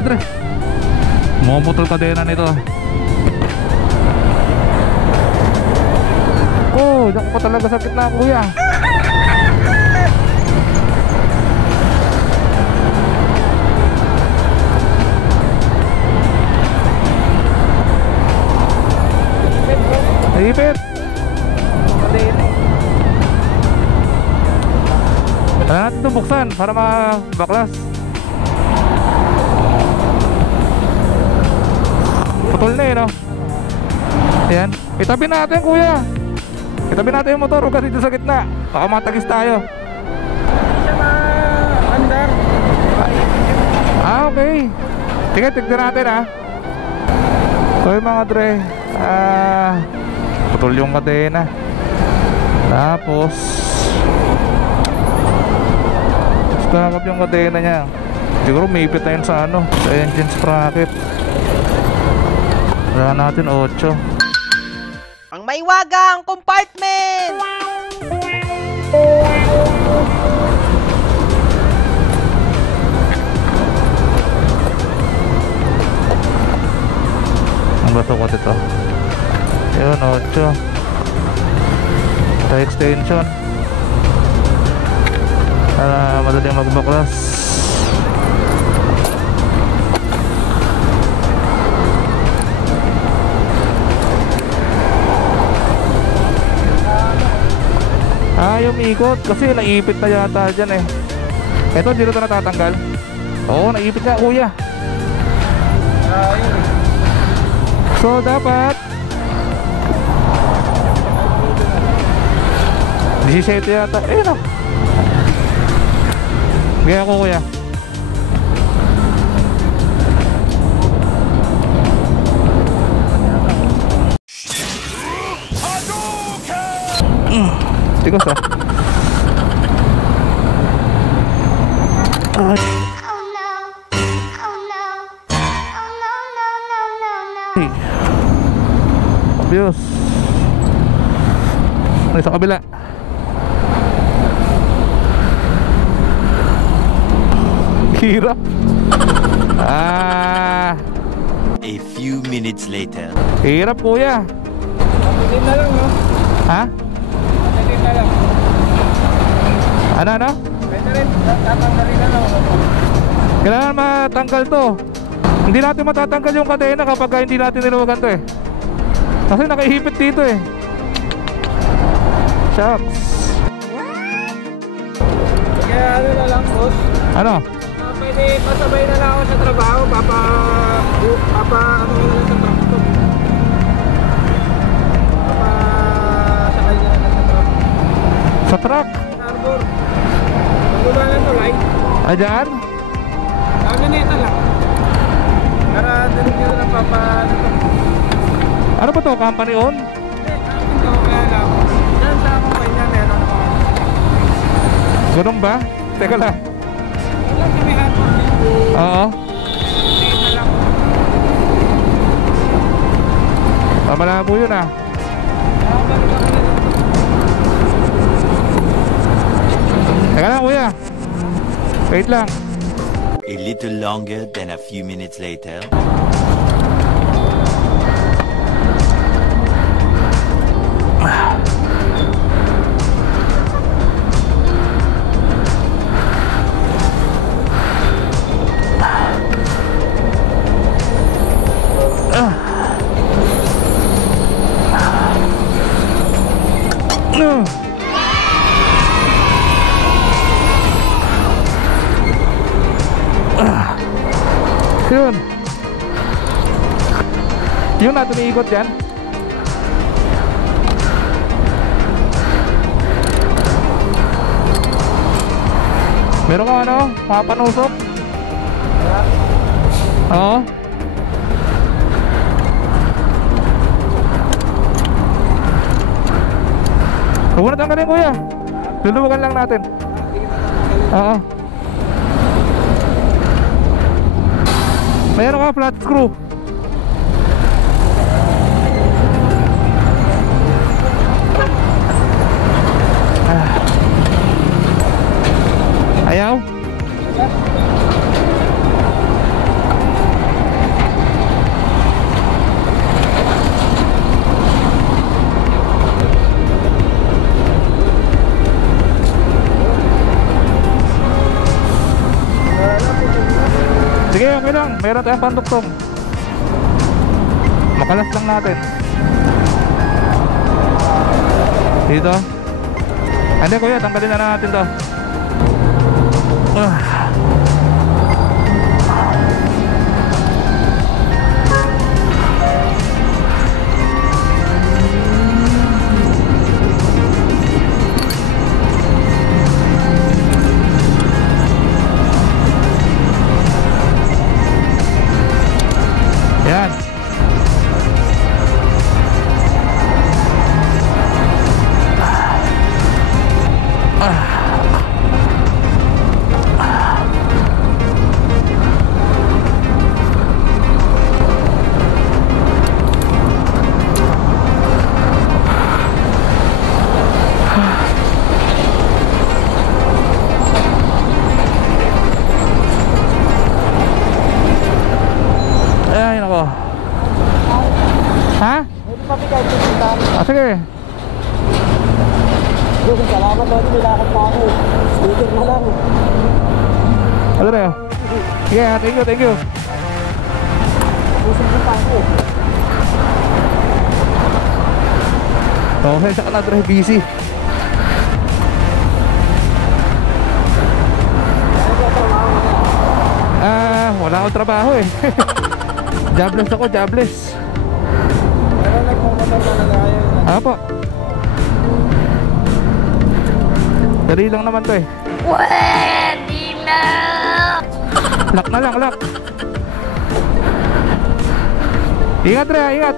Dre. Mumuputol kadena nito. Oh, diyan pa talaga sa gitna, kuya. Naipit. Kailangan natin itong buksan para mabaklas. Putol na eh, no? Ayan. Itabi natin, kuya. Itabi natin yung motor. Huwag dito sa gitna. Baka matagis tayo. Hindi siya ma-andar. Okay. Sige, tignan natin, ha. So yung mga Dre, putol yung kadena. Tapos kakap yung kadena niya. Siguro mayipit na yun sa ano, sa engine sprocket. Kaya natin 8. Ang maiwagang compartment! Ang bato ko dito. Yun, 8. Sa extension para madaling magbaklas. Yung ikot kasi naipit na yata dyan eh. Eto, dito na natatanggal. Oo, naipit nga, kuya. So dapat 17 yata. Eh no, gaya ko, kuya. Tikos ah. Obvious. Ay, sa kabila. Hirap. A few minutes later. Hirap, kuya. Patuloy na lang, no? Ha? Patuloy na lang. Ano? Pwede rin, tatanggalin na lang. Kailangan matanggal to. Hindi natin matatanggal yung kadena kapag hindi natin niluwagan to eh. Kasi nakahipit dito eh. Shucks. Kaya ano na lang, boss. Ano? Pwede pasabay na lang ako sa trabaho. Ano na lang sa truck ko. Sakay na lang sa truck. Sa truck? Harbor. Maguba lang to, light. Ayan? Kaganeta lang. Para din nyo lang Ano ba to? Company owned? Hindi, akin ko kaya lang. Diyan sa kumpanya meron ako. Ganun ba? Teka lang. Wala sa may harbor dito. Oo. Kaganeta lang. Malabo yun ah. Nakabalik ako na dito. Teka lang, kuya. Wait lang. A little longer than a few minutes later. Yun. Yun na, tumiikot yan. Meron ka ano? Mga panusok? Oo. Huwag mo na tanggalin, kuya. Luluwagan lang natin. Oo. Mayroon ka flat screw. Ayaw? Sige, okay lang. Meron tayong panduktong. Makalas lang natin. Dito. Hindi kuya, tanggalin na natin to. Yan. Ay, nako. Ha? Pwede mabigay ito yung dami. Sige. Salamat Lodi, nilakad pa ako. Sticker na lang. Ano na yun? Sige, thank you, thank you. Pusog na pa ako. Okay, saka na drive busy. Wala akong trabaho eh. Jobless ako, jobless. Pero nagpapatal talaga kayo. Apo. Dali lang naman to eh. Pwede na! Lock na lang, lock. Ingat Rhea, ingat.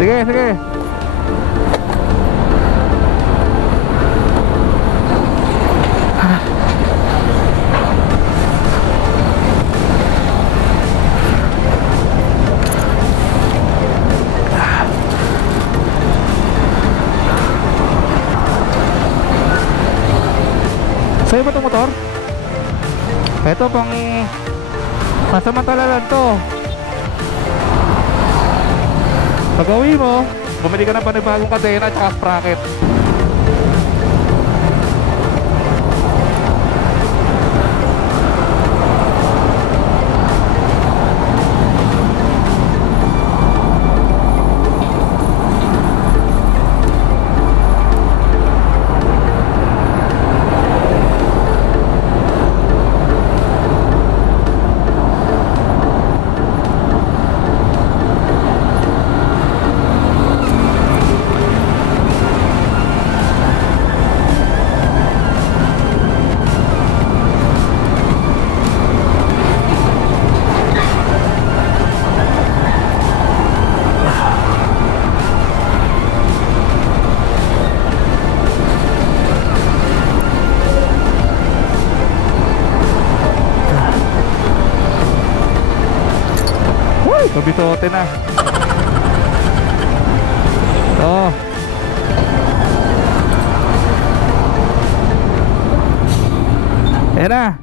Sige, sige. Sa'yo ba itong motor? Ito pang masamantala lang to. Pag uwi mo, bumili ka ng panibagong kadena at saka sprocket. Kabitote na. Oh. Ayan na.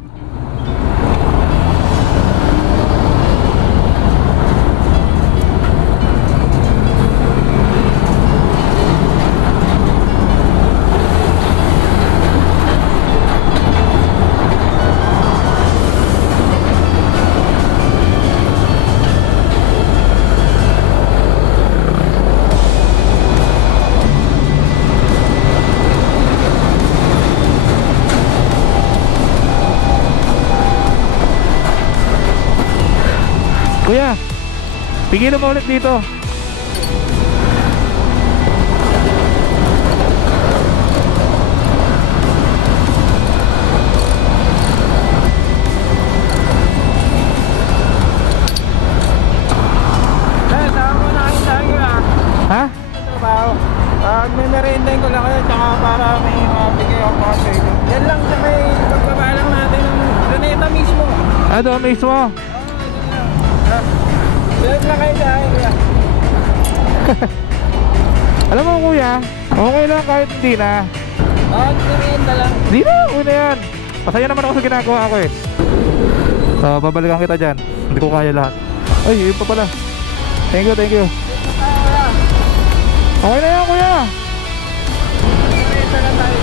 Kuya, pigilan mo ulit dito. Saan mo nakita ko lang? Ha? Trabaho. May merindahin ko lang kayo, tsaka para may mabigay ako mga sa'yo. Yan lang sa may pagbabalang natin ng Reneta mismo. Ah, doon mismo. Yan lang kayo dahil kuya. Alam mo kuya, okay lang kahit hindi na. Merinda lang. Hindi na, okay na yan. Masaya naman ako sa ginagawa ko eh. So, babalikan kita dyan. Hindi ko kaya lahat. Ay, yun pa pala. Thank you, thank you. Okay na yan kuya. na lang tayo.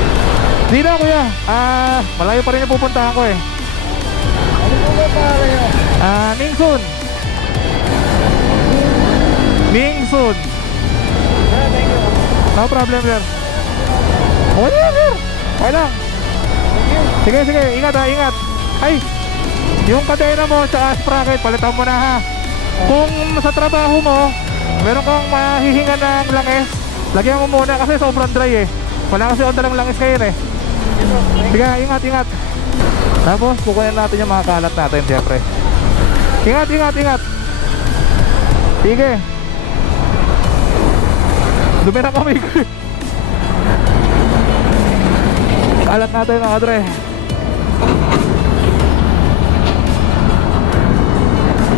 Di na kuya, malayo pa rin yung pupuntahan ko eh. Ano po ba para yun? Mingsun. Mingsun. Thank you. No problem sir. Okay lang sir. Okay lang. Sige, sige, ingat ha, ingat. Ay, yung kadena mo sa sprocket, palitan mo na ha. Kung sa trabaho mo, meron kang mahihinga ng langis, lagyan mo muna kasi sobrang dry eh. Wala kasi onda ng langis ngayon eh. Sige, ingat, ingat. Tapos, kukunin natin yung mga kalat natin, siyempre. Ingat, ingat, ingat. Sige. Dumi na kami. Kalat natin mga dre.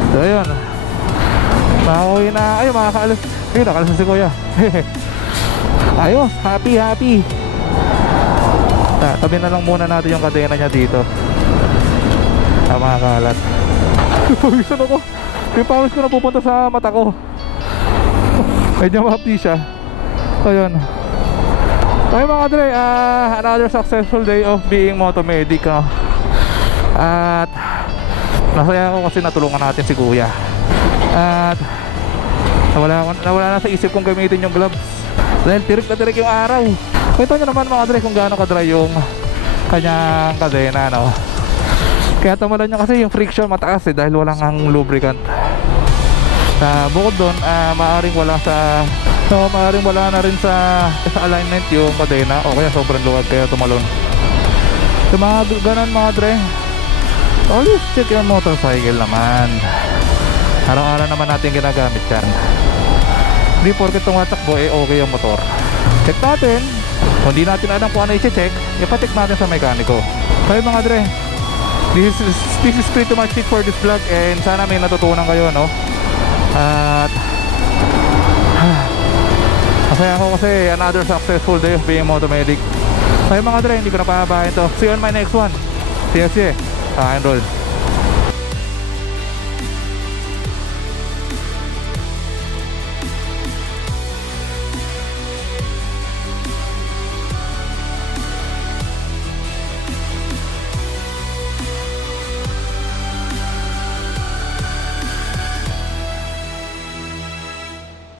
So yun, makauwi na. Ayun, makakaalis. Ayun, nakalis na si kuya. Ayos, happy, happy. Tabi na lang muna natin yung kadena niya dito. Mga kalat. Pawisan ako. Yung pawis ko na pupunta sa mata ko. Medyo mapdi siya. So yun. Okay mga dre, another successful day of being motomedic, no? At masaya ako kasi natulungan natin si kuya. At nawala na sa isip kong gamitin yung gloves dahil tirik na tirik yung araw. Ito nyo naman mga dre kung gaano ka-dry yung kanyang kadena, no? Kaya tamalan niya kasi yung friction mataas eh dahil walang ang lubricant. Bukod doon, maaaring wala na rin sa alignment yung kadena o kaya sobrang luwag kaya tumalon. So mga ganon mga dre, always check yung motorcycle naman. Araw-araw naman natin ginagamit yan. Hindi porket tumatakbo eh okay yung motor. Check natin. Kung di natin alam kung ano i-check, ipacheck natin sa mekaniko. Kaya mga dre, this is pretty much it for this vlog and sana may natutunan kayo, no? At masaya ako kasi another successful day of being motomedic. Kaya mga dre, hindi ko na pahabahin to. See you on my next one. See you. Rock and roll.